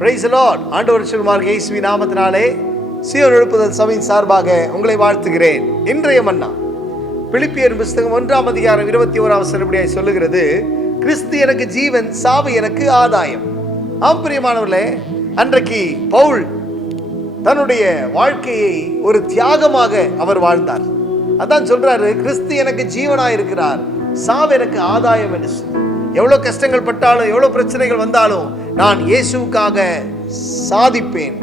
Praise the Lord. ஆண்டவர் ரட்சகருமாகிய இயேசுவின் நாமத்தினாலே சீயோன் எழுப்புதல் சபையின் சார்பாக உங்களை வாழ்த்துகிறேன். இன்றைய மன்னா பிலிப்பியர் புத்தகம் 1 அதிகாரம் 21 வசனம் சொல்லுகிறது, கிறிஸ்து எனக்கு ஜீவன், சாவு எனக்கு ஆதாயம். ஆம் பிரியமானவர்களே, அன்றைக்கு பவுல் தன்னுடைய வாழ்க்கையை ஒரு தியாகமாக அவர் வாழ்ந்தார். அதான் சொல்றாரு, கிறிஸ்து எனக்கு ஜீவனாய் இருக்கிறார், சாவு எனக்கு ஆதாயம் என்று. எவ்வளவு கஷ்டங்கள் பட்டாலும், எவ்வளவு பிரச்சனைகள் வந்தாலும் நான் இயேசுவுக்காக சாதிப்பேன்,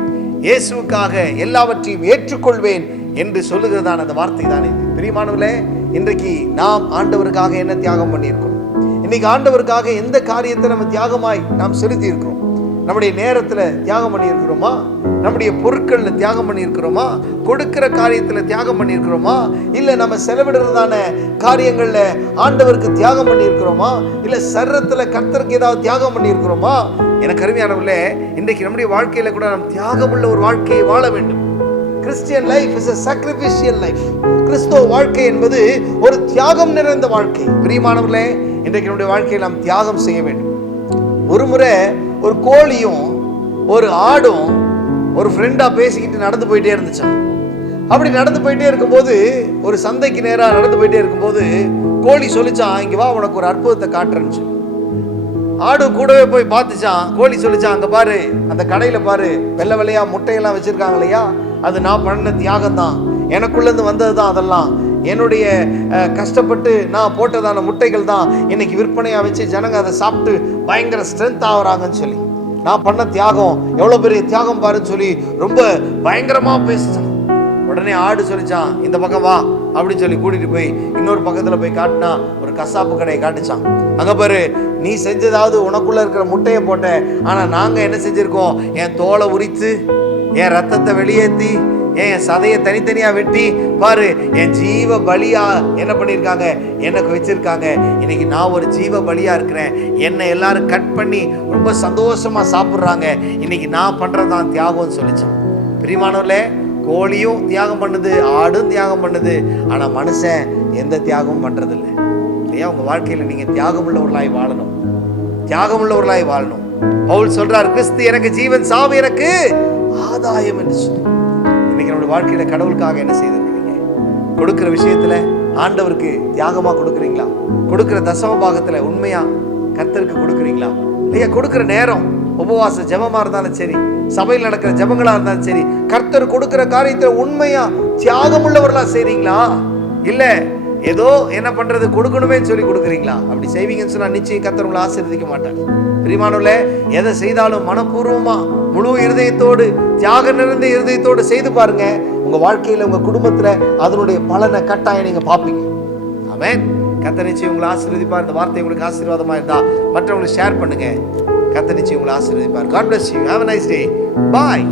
இயேசுவுக்காக எல்லாவற்றையும் ஏற்றுக்கொள்வேன் என்று சொல்லுகிறதான அந்த வார்த்தை தானே. பிரியமானவர்களே, இன்றைக்கு நாம் ஆண்டவருக்காக என்ன தியாகம் பண்ணியிருக்கிறோம்? இன்னைக்கு ஆண்டவருக்காக எந்த காரியத்தை நம்ம தியாகமாய் நாம் செலுத்தி இருக்கிறோம்? நம்முடைய நேரத்துல தியாகம் பண்ணியிருக்கிறோமா? நம்முடைய பொருட்கள்ல தியாகம் பண்ணியிருக்கிறோமா? கொடுக்கிற காரியத்துல தியாகம் பண்ணியிருக்கிறோமா? இல்ல நம்ம செலவிடுறதான காரியங்கள்ல ஆண்டவருக்கு தியாகம் பண்ணியிருக்கிறோமா? இல்ல சரீரத்துல கர்த்தருக்கு ஏதாவது தியாகம் பண்ணியிருக்கிறோமா? எனக்கு அருமையானவர்களே, இன்றைக்கு நம்முடைய வாழ்க்கையில கூட நாம் தியாகமுள்ள ஒரு வாழ்க்கையை வாழ வேண்டும். Christian life is a sacrificial life. கிறிஸ்தவ வாழ்க்கை என்பது ஒரு தியாகம் நிறைந்த வாழ்க்கை. பிரியமானவர்களே, இன்றைக்கு நம்முடைய வாழ்க்கையில் நாம் தியாகம் செய்ய வேண்டும். ஒரு முறை ஒரு கோழியும் ஒரு ஆடும் ஒரு ஃப்ரெண்டா பேசிக்கிட்டு நடந்து போயிட்டே இருந்துச்சான். அப்படி நடந்து போயிட்டே இருக்கும்போது, ஒரு சந்தைக்கு நேராக நடந்து போயிட்டே இருக்கும்போது கோழி சொல்லிச்சான், இங்க வா, உனக்கு ஒரு அற்புதத்தை காட்டுறேன்னு. ஆடு கூடவே போய் பார்த்துச்சான். கோழி சொல்லிச்சான், அங்க பாரு, அந்த கடையில பாரு, வெள்ளை வெள்ளையா முட்டையெல்லாம் வச்சிருக்காங்க இல்லையா, அது நான் பண்ண தியாகம் தான், எனக்குள்ளேருந்து வந்தது தான், அதெல்லாம் என்னுடைய கஷ்டப்பட்டு நான் போட்டதான முட்டைகள் தான் இன்னைக்கு விற்பனையாக வச்சு ஜனங்க அதை சாப்பிட்டு பயங்கர ஸ்ட்ரென்த் ஆகுறாங்கன்னு சொல்லி, நான் பண்ண தியாகம் எவ்வளோ பெரிய தியாகம் பாருன்னு சொல்லி ரொம்ப பயங்கரமாக பேசிச்சான். உடனே ஆடு சொல்லிச்சான், இந்த பக்கம் வா அப்படின்னு சொல்லி கூட்டிகிட்டு போய் இன்னொரு பக்கத்தில் போய் காட்டினா ஒரு கசாப்பு கடையை காட்டுச்சான். அங்கே பாரு, நீ செஞ்சதாவது உனக்குள்ளே இருக்கிற முட்டையை போட்ட, ஆனால் நாங்கள் என்ன செஞ்சுருக்கோம், என் தோலை உரித்து, என் ரத்தத்தை வெளியேற்றி, என் சதையை தனித்தனியாக வெட்டி பாரு, என் ஜீவ பலியா என்ன பண்ணியிருக்காங்க, எனக்கு வச்சிருக்காங்க. இன்னைக்கு நான் ஒரு ஜீவ பலியா இருக்கிறேன், என்னை எல்லாரும் கட் பண்ணி ரொம்ப சந்தோஷமா சாப்பிட்றாங்க. இன்னைக்கு நான் பண்றதுதான் தியாகம்னு சொல்லிச்சான். பிரியமானவர்களே, கோழியும் தியாகம் பண்ணுது, ஆடும் தியாகம் பண்ணுது, ஆனா மனுஷன் எந்த தியாகமும் பண்றதில்லை இல்லையா? உங்க வாழ்க்கையில நீங்க தியாகம் உள்ளவர்களாய் வாழணும், தியாகம் உள்ளவர்களாய் வாழணும். பவுல் சொல்றார், கிறிஸ்து எனக்கு ஜீவன், சாவு எனக்கு ஆதாயம் என்று சொல்லி. இன்னைக்கு நம்முடைய வாழ்க்கையில கடவுளுக்காக என்ன செய்திருக்கிறீங்க? கொடுக்கிற விஷயத்துல ஆண்டவருக்கு தியாகமா கொடுக்குறீங்களா? கொடுக்கிற தசம பாகத்துல உண்மையா கர்த்தருக்கு கொடுக்குறீங்களா? இல்லையா? கொடுக்கிற நேரம், உபவாச ஜெபமா இருந்தாலும் சரி, சபையில் நடக்கிற ஜெபங்களா இருந்தாலும் சரி, கர்த்தர் கொடுக்கிற காரியத்தை உண்மையா தியாகம் உள்ளவர்களா செய்றீங்களா? இல்ல ஏதோ என்ன பண்றது கொடுக்கணுமே சொல்லி கொடுக்குறீங்களா? அப்படி செய்வீங்கன்னு சொன்னா நிச்சயம் கர்த்தர் உங்களை ஆசீர்வதிக்க மாட்டார். பிரியமானவர்களே, எதை செய்தாலும் மனப்பூர்வமா முழு இருதயத்தோடு, தியாகம் நிறைந்த இருதயத்தோடு செய்து பாருங்க. உங்க வாழ்க்கையில, உங்க குடும்பத்துல அதனுடைய பலனை கட்டாயம் நீங்க பாப்பீங்க. ஆமென். கர்த்தர் நிச்சயம் உங்களை ஆசீர்வதிப்பார். இந்த வார்த்தை உங்களுக்கு ஆசீர்வாதமா இருந்தா மற்றவங்களுக்கு ஷேர் பண்ணுங்க. கர்த்தர் நிச்சயம் உங்களை ஆசீர்வதிப்பார். God bless you. Have a nice day. Bye.